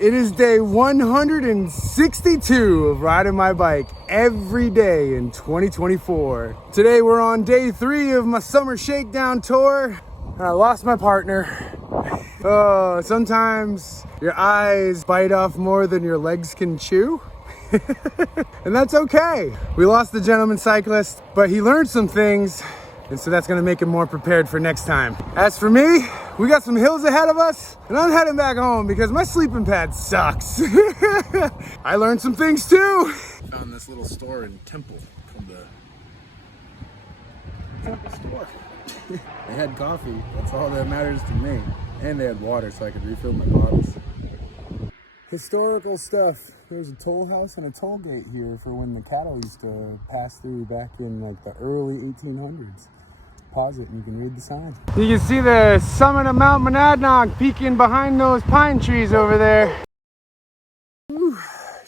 It is day 162 of riding my bike every day in 2024. Today we're on day 3 of my Summer Shakedown tour. I lost my partner. Oh, sometimes your eyes bite off more than your legs can chew. And that's okay. We lost the gentleman cyclist, but he learned some things, and so that's gonna make him more prepared for next time. As for me, we got some hills ahead of us, and I'm heading back home because my sleeping pad sucks. I learned some things too. Found this little store in Temple called the Temple store. They had coffee, that's all that matters to me. And they had water so I could refill my bottles. Historical stuff. There's a toll house and a toll gate here for when the cattle used to pass through back in like the early 1800s. Pause it and you can read the sign. You can see the summit of Mount Monadnock peeking behind those pine trees over there. Whew.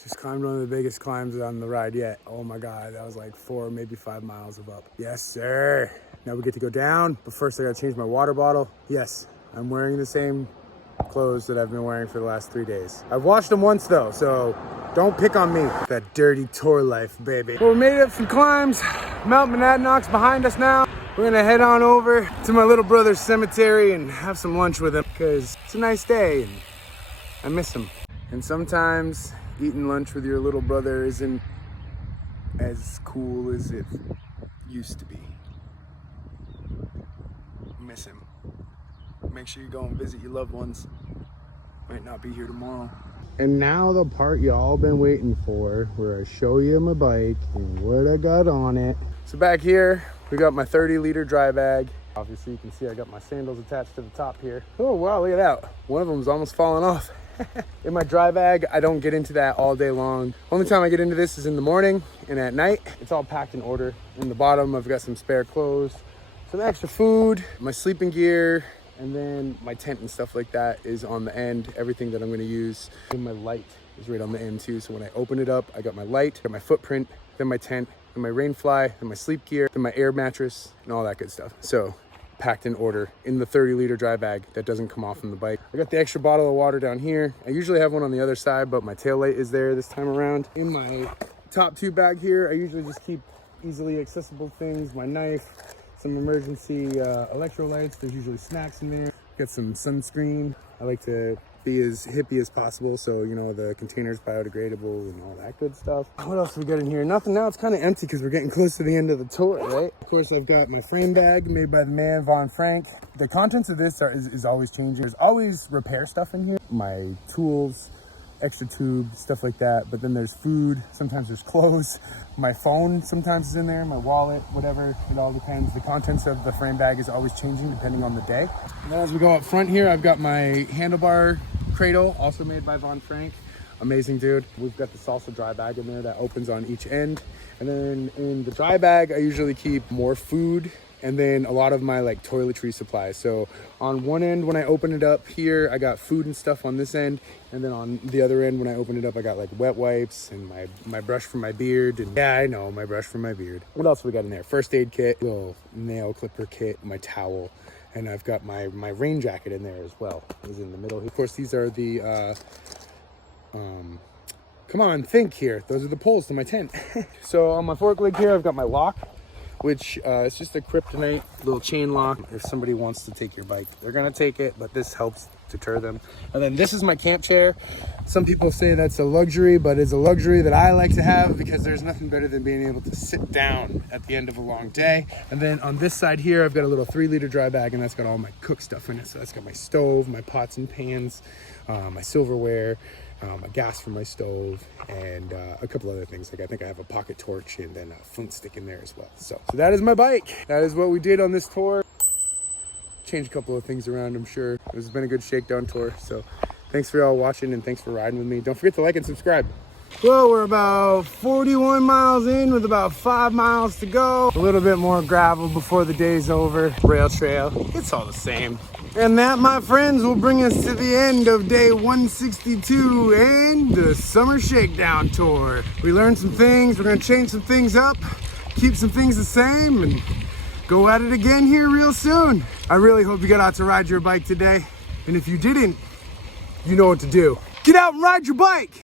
Just climbed one of the biggest climbs on the ride yet. Oh my God, that was like 4, maybe 5 miles of up. Yes, sir. Now we get to go down, but first I gotta change my water bottle. Yes, I'm wearing the same clothes that I've been wearing for the last 3 days. I've washed them once though, so don't pick on me. That dirty tour life, baby. Well, we made it up some climbs. Mount Monadnock's behind us now. We're gonna head on over to my little brother's cemetery and have some lunch with him because it's a nice day and I miss him. And sometimes eating lunch with your little brother isn't as cool as it used to be. Miss him. Make sure you go and visit your loved ones. Might not be here tomorrow. And now the part y'all been waiting for, where I show you my bike and what I got on it. So back here, we got my 30-liter dry bag. Obviously you can see I got my sandals attached to the top here. Oh wow, look at that. One of them's almost falling off. In my dry bag, I don't get into that all day long. Only time I get into this is in the morning and at night. It's all packed in order. In the bottom, I've got some spare clothes, some extra food, my sleeping gear, and then my tent and stuff like that is on the end. Everything that I'm gonna use. And my light is right on the end too. So when I open it up, I got my light, got my footprint, then my tent, then my rain fly, then my sleep gear, then my air mattress, and all that good stuff. So packed in order in the 30-liter dry bag that doesn't come off from the bike. I got the extra bottle of water down here. I usually have one on the other side, but my tail light is there this time around. In my top 2 bag here, I usually just keep easily accessible things, my knife, some emergency electrolytes. There's usually snacks in there. Got some sunscreen. I like to be as hippie as possible, so you know the container's biodegradable and all that good stuff. What else we got in here? Nothing now. It's kind of empty because we're getting close to the end of the tour, right? Of course, I've got my frame bag made by the man Von Frank. The contents of this is always changing. There's always repair stuff in here. My tools, extra tube, stuff like that. But then there's food, sometimes there's clothes. My phone sometimes is in there, my wallet, whatever, it all depends. The contents of the frame bag is always changing depending on the day. And then as we go up front here, I've got my handlebar cradle, also made by Von Frank. Amazing dude. We've got the salsa dry bag in there that opens on each end. And then in the dry bag, I usually keep more food and then a lot of my like toiletry supplies. So on one end, when I open it up here, I got food and stuff on this end. And then on the other end, when I open it up, I got like wet wipes and my brush for my beard. And yeah, I know, my brush for my beard. What else we got in there? First aid kit, little nail clipper kit, my towel. And I've got my rain jacket in there as well. Is in the middle. Of course, these are the, come on, think here. Those are the poles to my tent. So on my fork leg here, I've got my lock, which is just a kryptonite little chain lock. If somebody wants to take your bike, they're gonna take it, but this helps deter them. And then this is my camp chair. Some people say that's a luxury, but it's a luxury that I like to have because there's nothing better than being able to sit down at the end of a long day. And then on this side here, I've got a little 3-liter dry bag, and that's got all my cook stuff in it. So that's got my stove, my pots and pans, my silverware, a gas for my stove, and a couple other things. Like I think I have a pocket torch and then a flint stick in there as well. So that is my bike. That is what we did on this tour. Changed a couple of things around, I'm sure. This has been a good shakedown tour. So thanks for y'all watching and thanks for riding with me. Don't forget to like and subscribe. Well, we're about 41 miles in with about 5 miles to go. A little bit more gravel before the day's over. Rail trail, it's all the same. And that, my friends, will bring us to the end of day 162 and the Summer Shakedown tour. We learned some things, we're gonna change some things up, keep some things the same, and go at it again here real soon. I really hope you got out to ride your bike today. And if you didn't, you know what to do. Get out and ride your bike.